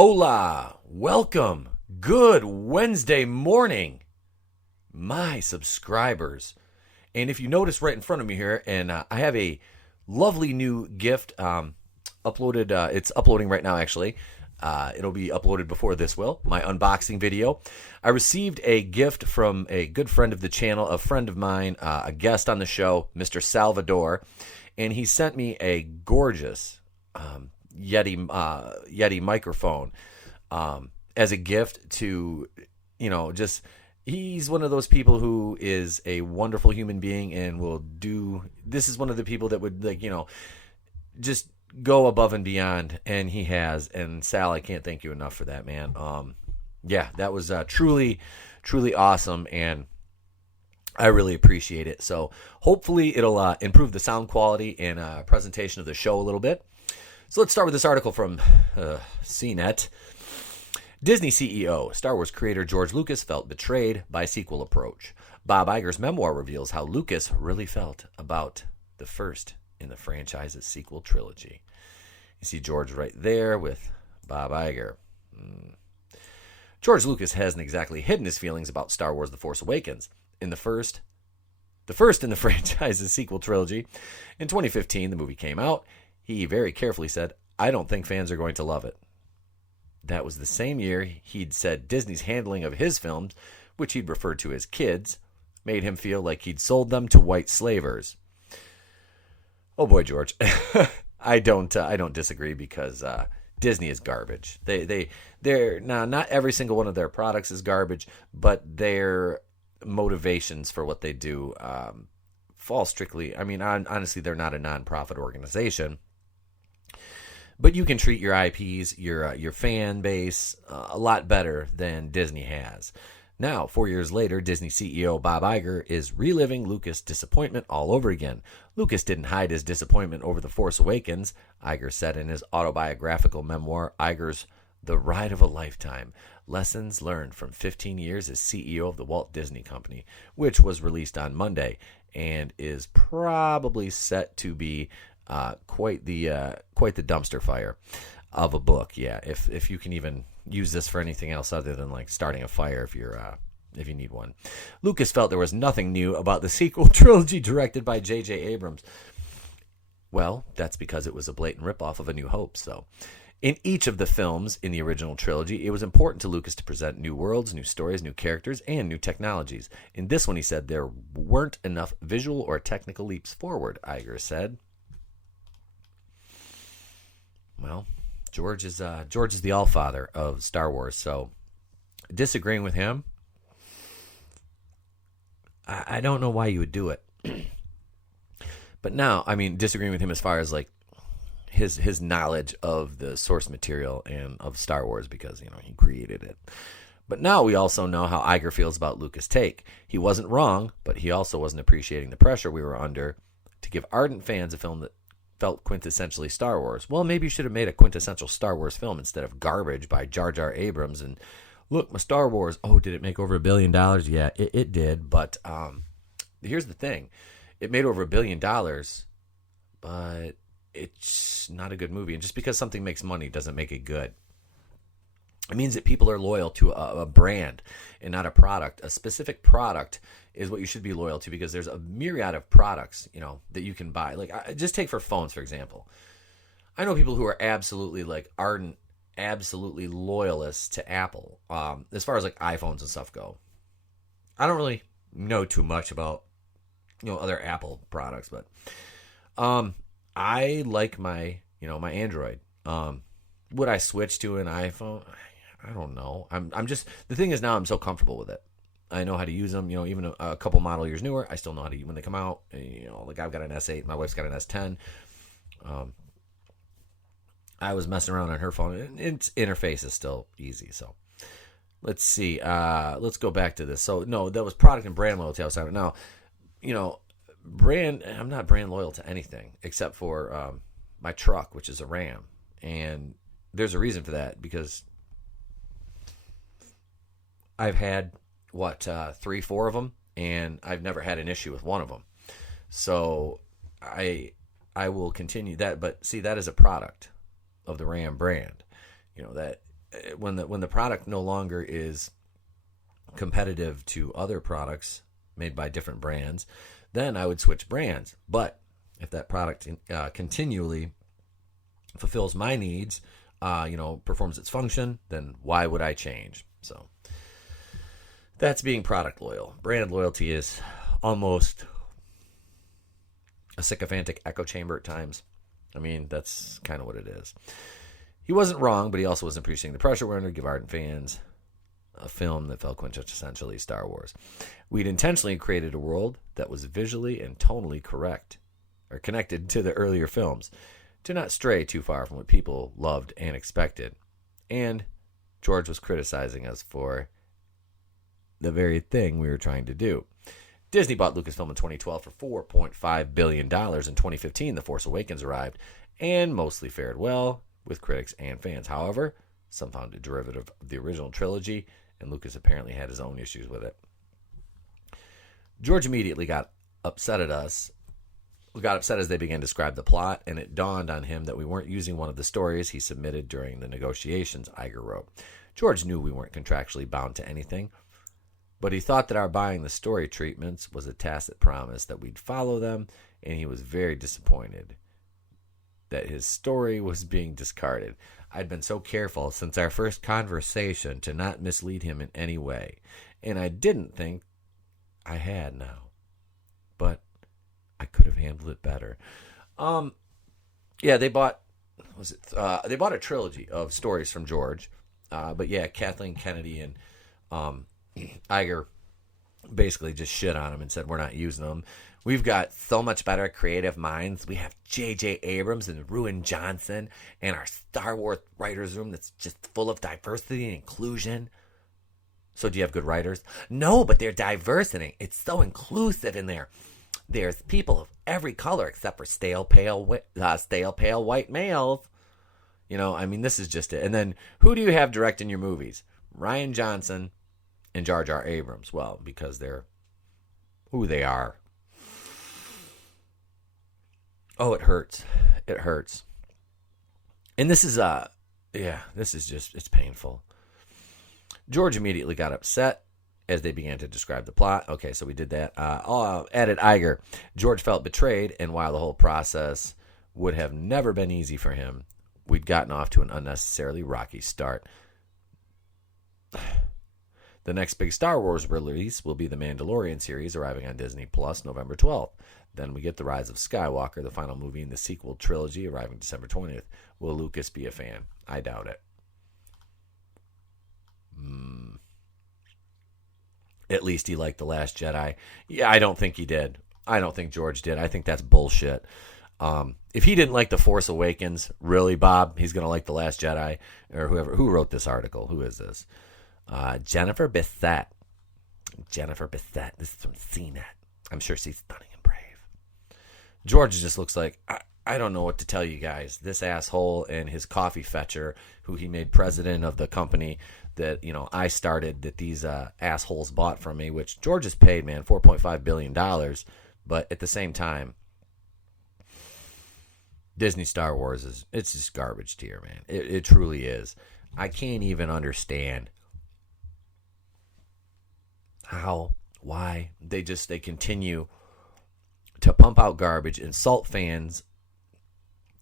Hola, welcome, good Wednesday morning, my subscribers. And if you notice right in front of me here, and I have a lovely new gift uploaded. It's uploading right now, actually. It'll be uploaded before this will, my unboxing video. I received a gift from a good friend of the channel, a friend of mine, a guest on the show, Mr. Salvador, and he sent me a gorgeous Yeti microphone as a gift to, just he's one of those people who is a wonderful human being and will do. This is one of the people that would just go above and beyond, and he has. And Sal, I can't thank you enough for that, man. That was truly awesome, and I really appreciate it. So hopefully it'll improve the sound quality and presentation of the show a little bit. So let's start with this article from CNET. Disney CEO, Star Wars creator George Lucas felt betrayed by sequel approach. Bob Iger's memoir reveals how Lucas really felt about the first in the franchise's sequel trilogy. You see George right there with Bob Iger. George Lucas hasn't exactly hidden his feelings about Star Wars The Force Awakens. In the first in the franchise's sequel trilogy, in 2015, the movie came out. He very carefully said, "I don't think fans are going to love it." That was the same year he'd said Disney's handling of his films, which he'd referred to as kids, made him feel like he'd sold them to white slavers. Oh boy, George. I don't disagree, because Disney is garbage. They're now, not every single one of their products is garbage, but their motivations for what they do fall strictly. I mean, honestly, they're not a nonprofit organization. But you can treat your IPs, your fan base, a lot better than Disney has. Now, 4 years later, Disney CEO Bob Iger is reliving Lucas' disappointment all over again. Lucas didn't hide his disappointment over The Force Awakens. Iger said in his autobiographical memoir, Iger's The Ride of a Lifetime, Lessons Learned from 15 Years as CEO of the Walt Disney Company, which was released on Monday and is probably set to be quite the dumpster fire of a book. Yeah, if you can even use this for anything else other than like starting a fire if you need one. Lucas felt there was nothing new about the sequel trilogy directed by J.J. Abrams. Well, that's because it was a blatant ripoff of A New Hope. So, in each of the films in the original trilogy, it was important to Lucas to present new worlds, new stories, new characters, and new technologies. In this one, he said there weren't enough visual or technical leaps forward, Iger said. Well, George is the allfather of Star Wars, so disagreeing with him, I don't know why you would do it. But now, I mean, disagreeing with him as far as like his knowledge of the source material and of Star Wars, because he created it. But now we also know how Iger feels about Lucas' take. He wasn't wrong, but he also wasn't appreciating the pressure we were under to give ardent fans a film that felt quintessentially Star Wars. Well, maybe you should have made a quintessential Star Wars film instead of garbage by Jar Jar Abrams. And look, my Star Wars, oh, did it make over $1 billion? Yeah, it did. But here's the thing. It made over $1 billion, but it's not a good movie. And just because something makes money doesn't make it good. It means that people are loyal to a brand and not a product. A specific product is what you should be loyal to, because there's a myriad of products, that you can buy. Like, just take for phones, for example. I know people who are absolutely ardent, absolutely loyalists to Apple. As far as iPhones and stuff go, I don't really know too much about other Apple products, but I like my my Android. Would I switch to an iPhone? I don't know. I'm just, the thing is, now I'm so comfortable with it. I know how to use them. Even a couple model years newer, I still know how to use when they come out. I've got an S8, my wife's got an S10. I was messing around on her phone. Its interface is still easy. So let's see. Let's go back to this. So no, that was product and brand loyalty I was talking about. Now, brand. I'm not brand loyal to anything except for my truck, which is a Ram, and there's a reason for that, because I've had 3-4 of them, and I've never had an issue with one of them. So I will continue that. But see, that is a product of the Ram brand. That when the product no longer is competitive to other products made by different brands, then I would switch brands. But if that product continually fulfills my needs, performs its function, then why would I change? So that's being product loyal. Brand loyalty is almost a sycophantic echo chamber at times. I mean, that's kind of what it is. He wasn't wrong, but he also wasn't appreciating the pressure we're under to give ardent fans a film that felt quintessentially Star Wars. We'd intentionally created a world that was visually and tonally correct, or connected to the earlier films, to not stray too far from what people loved and expected. And George was criticizing us for the very thing we were trying to do. Disney bought Lucasfilm in 2012 for $4.5 billion. In 2015, The Force Awakens arrived and mostly fared well with critics and fans. However, some found it derivative of the original trilogy, and Lucas apparently had his own issues with it. George immediately got upset at us. We got upset as they began to describe the plot, and it dawned on him that we weren't using one of the stories he submitted during the negotiations, Iger wrote. George knew we weren't contractually bound to anything, but he thought that our buying the story treatments was a tacit promise that we'd follow them, and he was very disappointed that his story was being discarded. I'd been so careful since our first conversation to not mislead him in any way, and I didn't think I had now. But I could have handled it better. They bought a trilogy of stories from George. But yeah, Kathleen Kennedy and Iger basically just shit on him and said, we're not using them. We've got so much better creative minds. We have J.J. Abrams and Ruin Johnson and our Star Wars writers' room that's just full of diversity and inclusion. So do you have good writers? No, but they're diverse and it's so inclusive in there. There's people of every color except for stale pale white males. This is just it. And then who do you have directing your movies? Rian Johnson and Jar Jar Abrams. Well, because they're who they are. Oh, it hurts. It hurts. And this is it's painful. George immediately got upset as they began to describe the plot. Okay, so we did that. Added Iger. George felt betrayed, and while the whole process would have never been easy for him, we'd gotten off to an unnecessarily rocky start. The next big Star Wars release will be the Mandalorian series, arriving on Disney Plus November 12th. Then we get The Rise of Skywalker, the final movie in the sequel trilogy, arriving December 20th. Will Lucas be a fan? I doubt it. At least he liked The Last Jedi. Yeah, I don't think he did. I don't think George did. I think that's bullshit. If he didn't like The Force Awakens, really, Bob, he's going to like The Last Jedi, or whoever. Who wrote this article? Who is this? Jennifer Bissett. Jennifer Bissett. This is from CNET. I'm sure she's stunning and brave. George just looks like, I don't know what to tell you guys. This asshole and his coffee fetcher, who he made president of the company that, I started, that these assholes bought from me, which George has paid, man, $4.5 billion. But at the same time, Disney Star Wars it's just garbage tier, man. It truly is. I can't even understand how, why they continue to pump out garbage, insult fans,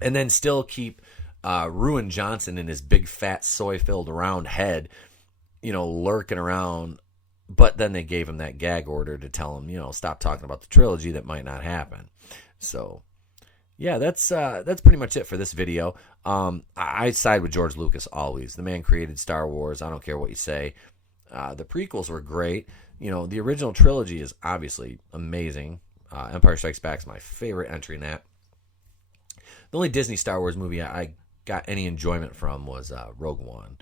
and then still keep Ruin Johnson and his big fat soy-filled round head, lurking around. But then they gave him that gag order to tell him, stop talking about the trilogy that might not happen. So, yeah, that's pretty much it for this video. I side with George Lucas always. The man created Star Wars. I don't care what you say. The prequels were great. The original trilogy is obviously amazing. Empire Strikes Back is my favorite entry in that. The only Disney Star Wars movie I got any enjoyment from was Rogue One,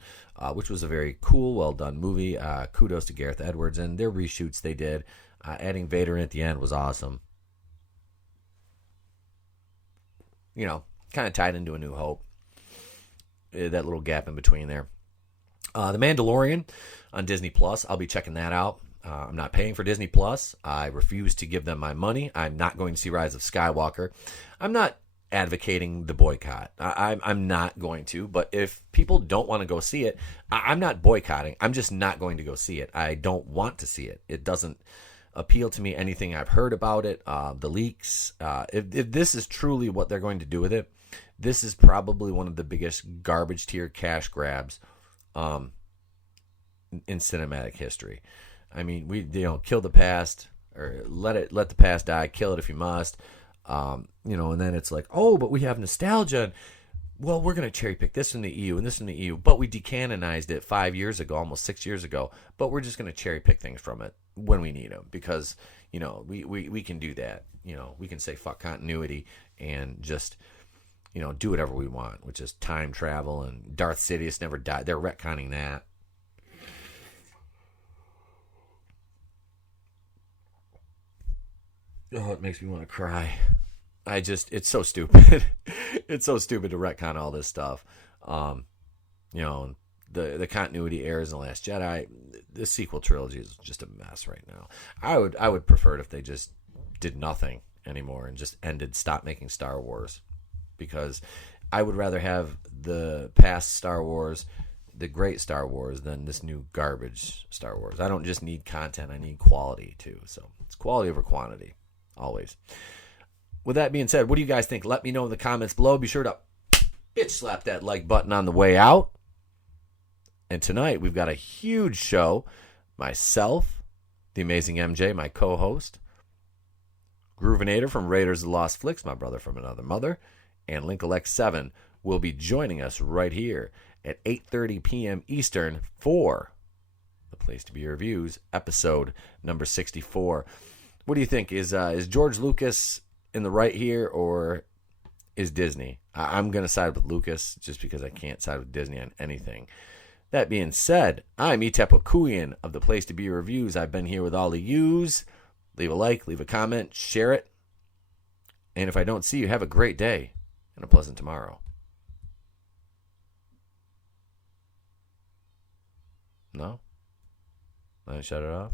which was a very cool, well-done movie. Kudos to Gareth Edwards and their reshoots they did. Adding Vader in at the end was awesome. Kind of tied into A New Hope. That little gap in between there. The Mandalorian on Disney Plus. I'll be checking that out. I'm not paying for Disney Plus. I refuse to give them my money. I'm not going to see Rise of Skywalker. I'm not advocating the boycott. I'm not going to, but if people don't want to go see it, I'm not boycotting. I'm just not going to go see it. I don't want to see it. It doesn't appeal to me, anything I've heard about it, the leaks. If this is truly what they're going to do with it, this is probably one of the biggest garbage tier cash grabs in cinematic history. I mean, we kill the past, or let the past die, kill it if you must. And then it's like, oh, but we have nostalgia. And, well, we're going to cherry pick this from the EU and this from the EU, but we decanonized it 5 years ago, almost 6 years ago. But we're just going to cherry pick things from it when we need them, because we can do that. We can say fuck continuity and just do whatever we want, which is time travel, and Darth Sidious never died. They're retconning that. Oh, it makes me want to cry. It's so stupid. It's so stupid to retcon all this stuff. The continuity errors in The Last Jedi. The sequel trilogy is just a mess right now. I would prefer it if they just did nothing anymore and just stopped making Star Wars, because I would rather have the past Star Wars, the great Star Wars, than this new garbage Star Wars. I don't just need content, I need quality too. So it's quality over quantity, always. With that being said, what do you guys think? Let me know in the comments below. Be sure to bitch slap that like button on the way out. And tonight we've got a huge show. Myself, the amazing MJ, my co-host, Groovinator from Raiders of the Lost Flicks, my brother from another mother, and LinkLX7 will be joining us right here at 8:30 p.m. Eastern for The Place to Be Reviews, episode number 64. What do you think? Is George Lucas in the right here, or is Disney? I'm going to side with Lucas, just because I can't side with Disney on anything. That being said, I'm Itepokuian of The Place to Be Reviews. I've been here with all of yous. Leave a like, leave a comment, share it. And if I don't see you, have a great day and a pleasant tomorrow. No? I shut it off?